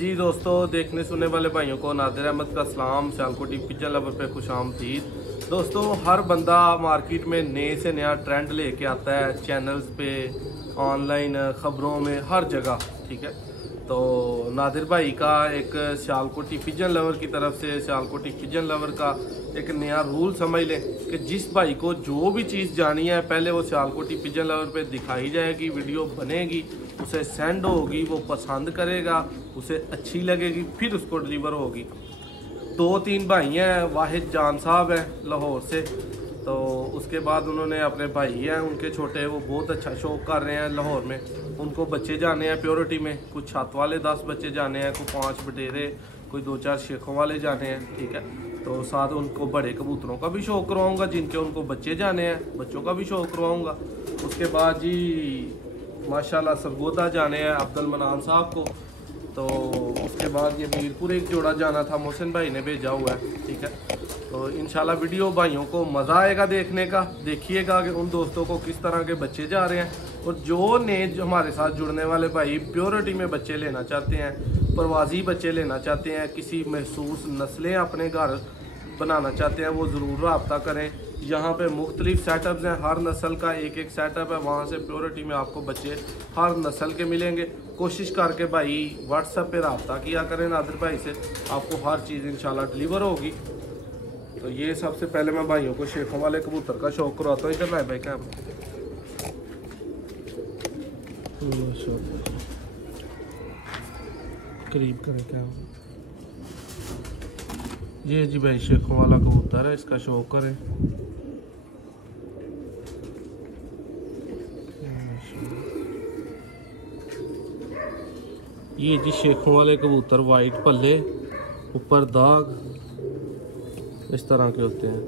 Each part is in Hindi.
जी दोस्तों, देखने सुनने वाले भाइयों को नादिर अहमद का सलाम। सियालकोटी पिजन लवर पे खुशामदीद। दोस्तों, हर बंदा मार्केट में नए से नया ट्रेंड लेके आता है, चैनल्स पे, ऑनलाइन ख़बरों में, हर जगह। ठीक है, तो नादिर भाई का एक सियालकोटी पिजन लवर की तरफ से सियालकोटी पिजन लवर का एक नया रूल समझ लें कि जिस भाई को जो भी चीज़ जानी है पहले वो सियालकोटी पिजन लवर पे दिखाई जाएगी, वीडियो बनेगी, उसे सेंड होगी, वो पसंद करेगा, उसे अच्छी लगेगी, फिर उसको डिलीवर होगी। 2-3 भाई हैं, वाहिद जान साहब हैं लाहौर से, तो उसके बाद उन्होंने अपने भाई हैं उनके छोटे, वो बहुत अच्छा शो कर रहे हैं लाहौर में। उनको बच्चे जाने हैं प्योरिटी में, कुछ छत वाले 10 बच्चे जाने हैं, कोई 5 बटेरे, कोई 2-4 शेखों वाले जाने हैं। ठीक है, तो साथ उनको बड़े कबूतरों का भी शो करवाऊँगा, जिनके उनको बच्चे जाने हैं, बच्चों का भी शो करवाऊँगा। उसके बाद जी माशाल्लाह सरगोदा जाने हैं अब्दुल मनान साहब को, तो उसके बाद ये मीरपुर एक जोड़ा जाना था, मोहसिन भाई ने भेजा हुआ है। ठीक है, तो इंशाल्लाह वीडियो भाइयों को मज़ा आएगा देखने का। देखिएगा कि उन दोस्तों को किस तरह के बच्चे जा रहे हैं, और जो ने हमारे साथ जुड़ने वाले भाई प्योरिटी में बच्चे लेना चाहते हैं, प्रवासी बच्चे लेना चाहते हैं, किसी महसूस नस्लें अपने घर बनाना चाहते हैं, वो ज़रूर रब्ता करें। यहाँ पे मुख्तलिफ सेटअप्स हैं, हर नस्ल का एक एक सेटअप है, वहाँ से प्योरिटी में आपको बच्चे हर नस्ल के मिलेंगे। कोशिश करके भाई व्हाट्सएप पे रब्ता किया करें नादिर भाई से, आपको हर चीज़ इंशाल्लाह डिलीवर होगी। तो ये सबसे पहले मैं भाइयों को शेखों वाले कबूतर का शौक करवाता हूँ। इधर लाए भाई क्या करीब करें क्या, ये जी भाई शेखों वाला कबूतर है, इसका शौक करें। ये जी शेखों वाले कबूतर वाइट पल्ले, ऊपर दाग, इस तरह के होते हैं।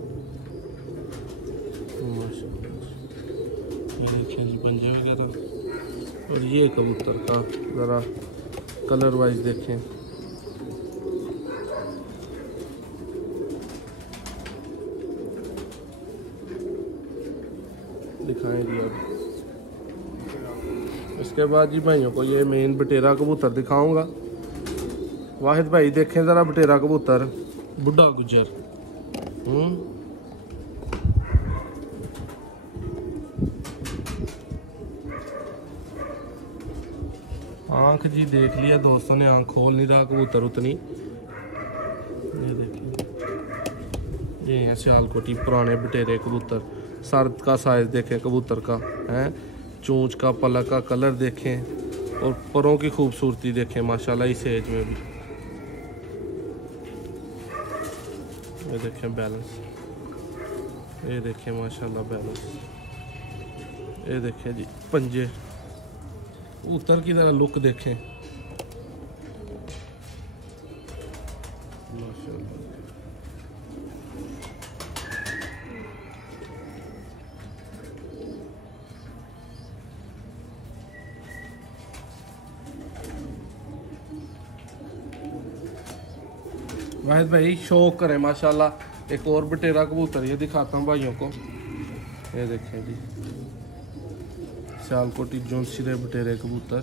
ये देखिए जी पंजे वगैरह। और ये कबूतर का ज़रा कलर वाइज देखें, दिखाएं जी अब। इसके बाद जी भाइयों को ये मेन बटेरा कबूतर दिखाऊंगा। वाहिद भाई देखें ज़रा बटेरा कबूतर, बुढ़ा गुजर। आंख जी देख लिया दोस्तों ने, आंख खोल नहीं रहा कबूतर उतनी। ये देखिए, ये है सियालकोटी पुराने बटेरे कबूतर। सर का साइज देखें कबूतर का, है चोंच का, पलक का कलर देखें, और परों की खूबसूरती देखें माशाल्लाह इस एज में भी। ये देखें बैलेंस, ये देखें माशाल्लाह बैलेंस। ये देखें जी पंजे, कबूतर की तरह लुक देखें माशाल्लाह। वाहिद भाई शौक करें माशाल्लाह। एक और बटेरा कबूतर ये दिखाता हूँ भाइयों को, ये देखें जी सियालकोटी जोनसिरे बटेरे कबूतर।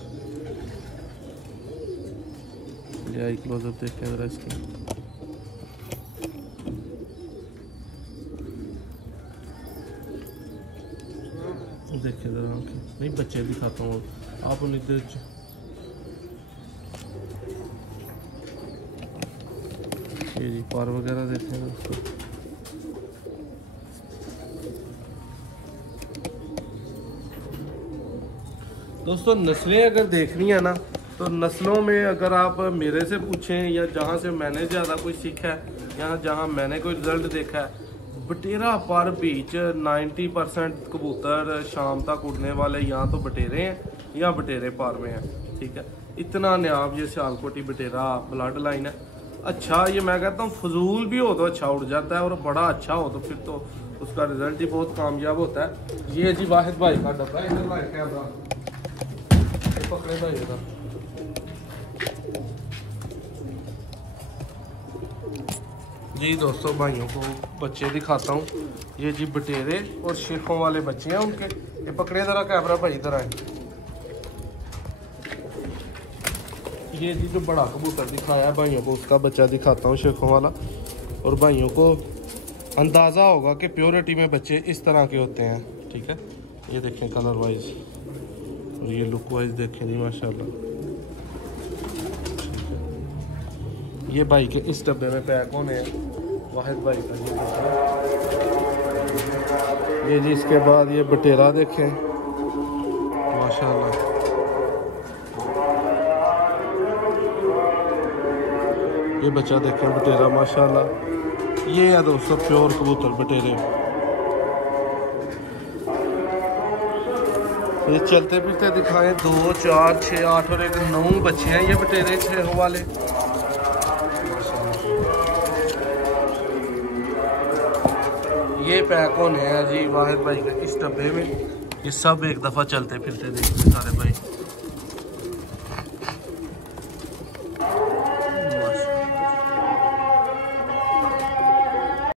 ये क्लोजअप देखें जरा इसकी, देखें जरा नहीं, बच्चे दिखाता हूँ आप उन्हें इधर। ये जी पार वगैरह देखें दोस्तों। दोस्तों नस्लें अगर देखनी है ना, तो नस्लों में अगर आप मेरे से पूछें या जहाँ से मैंने ज़्यादा कोई सीखा है या जहाँ मैंने कोई रिजल्ट देखा है, बटेरा पर बीच 90% कबूतर शाम तक उड़ने वाले या तो बटेरे हैं या बटेरे पार में हैं। ठीक है, इतना नायाब ये सियालकोटी बटेरा ब्लड लाइन है। अच्छा, ये मैं कहता हूँ फजूल भी हो तो अच्छा उड़ जाता है, और बड़ा अच्छा हो तो फिर तो उसका रिजल्ट ही बहुत कामयाब होता है। ये जी वाहिद भाई का डब्बा, इधर लाए कैमरा पकड़े भाई इधर। जी दोस्तों भाइयों को बच्चे दिखाता हूँ, ये जी बटेरे और शेखों वाले बच्चे हैं उनके। ये पकड़े ज़रा कैमरा भाई, इधर आए। ये जी जो बड़ा कबूतर दिखाया है भाइयों को, उसका बच्चा दिखाता हूँ शेखों वाला। और भाइयों को अंदाज़ा होगा कि प्योरिटी में बच्चे इस तरह के होते हैं, ठीक है। ये देखें कलर वाइज और ये लुक वाइज देखें जी माशाल्लाह। ये भाई के इस डब्बे में पैक होने हैं, वाहिद भाई का ये जी। इसके बाद ये बटेरा देखें माशाल्लाह, ये बच्चा देखें बटेरा माशाल्लाह। ये है दोस्तों प्योर कबूतर बटेरे। ये चलते फिरते दिखाएं 2, 4, 6, 8 और एक 9 बच्चे हैं ये बटेरे 6 वाले। ये पैक होने हैं जी वाहिद भाई के इस डब्बे में। ये सब एक दफ़ा चलते फिरते देखते सारे भाई।